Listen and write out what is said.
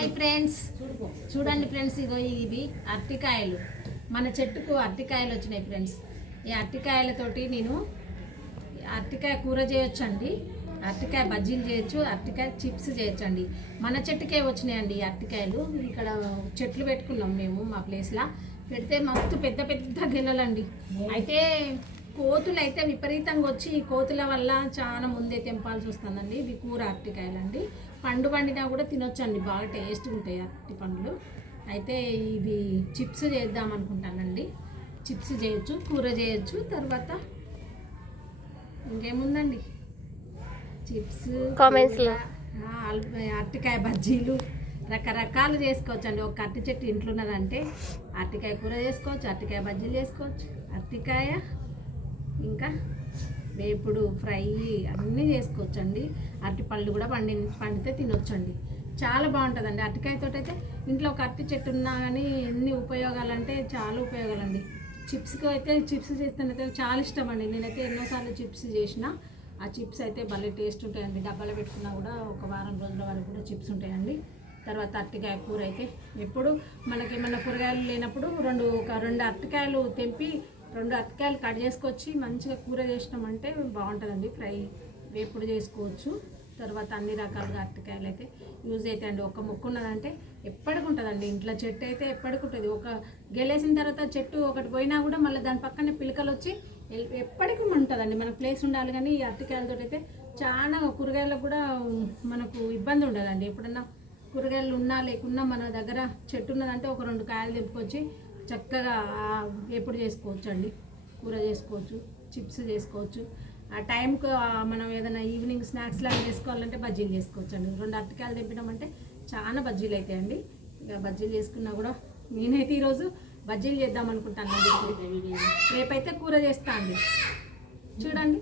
Hi friends, చూడండి friends, ఇగో ఇవి అరటికాయలు. మన చెట్టుకు అరటికాయలు వచ్చినాయి ఫ్రెండ్స్. ఈ అరటికాయలతోటి నేను అరటికాయ కూర చేయొచ్చండి, అరటికాయ బజ్జీలు చేయొచ్చు, అరటికాయ చిప్స్ చేయొచ్చండి. మన చెట్టుకే వచ్చినాయండి ఈ అరటికాయలు. ఇక్కడ చెట్లు పెట్టుకున్నాం మేము మా ప్లేస్లో. పెడితే మస్తు పెద్ద పెద్ద గిన్నెలండి. అయితే కోతులు అయితే విపరీతంగా వచ్చి ఈ కోతుల వల్ల చాలా ముందే తెంపాల్సి వస్తుందండి. ఇవి కూర అరటికాయలు అండి. పండు పండినా కూడా తినొచ్చండి, బాగా టేస్ట్ ఉంటాయి అరటి పండ్లు. అయితే ఇవి చిప్స్ చేద్దాం అనుకుంటానండి. చిప్స్ చేయొచ్చు, కూర చేయొచ్చు. తర్వాత ఇంకేముందండి, చిప్స్, కామెంట్స్లో అరటికాయ బజ్జీలు రకరకాలు చేసుకోవచ్చండి. ఒక అరటి చెట్టు ఇంట్లో ఉన్నదంటే అరటికాయ కూర చేసుకోవచ్చు, అరటికాయ బజ్జీలు చేసుకోవచ్చు, అరటికాయ ఇంకా వేపుడు ఫ్రై అన్నీ చేసుకోవచ్చండి. అరటి పళ్ళు కూడా పండితే తినొచ్చండి, చాలా బాగుంటుందండి. అరటికాయతో అయితే ఇంట్లో ఒక అరటి చెట్టు ఉన్నా కానీ ఎన్ని ఉపయోగాలంటే చాలా ఉపయోగాలండి. చిప్స్కి అయితే చిప్స్ చేస్తేనైతే చాలా ఇష్టం అండి. నేనైతే ఎన్నోసార్లు చిప్స్ చేసిన. ఆ చిప్స్ అయితే భలే టేస్ట్ ఉంటాయండి. డబ్బాలో పెట్టుకున్నా కూడా ఒక వారం రోజుల వరకు కూడా చిప్స్ ఉంటాయండి. తర్వాత అరటికాయ కూర అయితే ఎప్పుడు మనకి ఏమన్నా కూరగాయలు లేనప్పుడు ఒక రెండు అరటికాయలు తెంపి 2 అరటికాయలు కట్ చేసుకొచ్చి మంచిగా కూర చేసినామంటే బాగుంటుందండి. ఫ్రై వేపుడు చేసుకోవచ్చు. తర్వాత అన్ని రకాలుగా అరటికాయలు అయితే యూజ్ అవుతాయండి. ఒక మొక్క ఉన్నదంటే ఎప్పటికి ఉంటుందండి ఇంట్లో. చెట్టు అయితే ఎప్పటికి ఉంటుంది. ఒక గెలేసిన తర్వాత చెట్టు ఒకటి పోయినా కూడా మళ్ళీ దాని పక్కనే పిలకలు వచ్చి ఎప్పటికీ ఉంటుందండి. మనకు ప్లేస్ ఉండాలి. కానీ ఈ అరటికాయలతో అయితే చాలా కూరగాయలకు కూడా మనకు ఇబ్బంది ఉండదండి. ఎప్పుడన్నా కూరగాయలు ఉన్నా లేకున్నా మన దగ్గర చెట్టు ఉన్నదంటే ఒక 2 కాయలు తెంపుకొచ్చి చక్కగా ఎప్పుడు చేసుకోవచ్చు అండి. కూర చేసుకోవచ్చు, చిప్స్ చేసుకోవచ్చు. ఆ టైంకు మనం ఏదైనా ఈవినింగ్ స్నాక్స్ లాగా చేసుకోవాలంటే బజ్జీలు చేసుకోవచ్చు అండి. 2 అరటికాయలు తెంపడమంటే చాలా బజ్జీలు అవుతాయండి. ఇక బజ్జీలు చేసుకున్నా కూడా నేనైతే ఈరోజు బజ్జీలు చేద్దాం అనుకుంటాను. రేపైతే కూర చేస్తా అండి. చూడండి.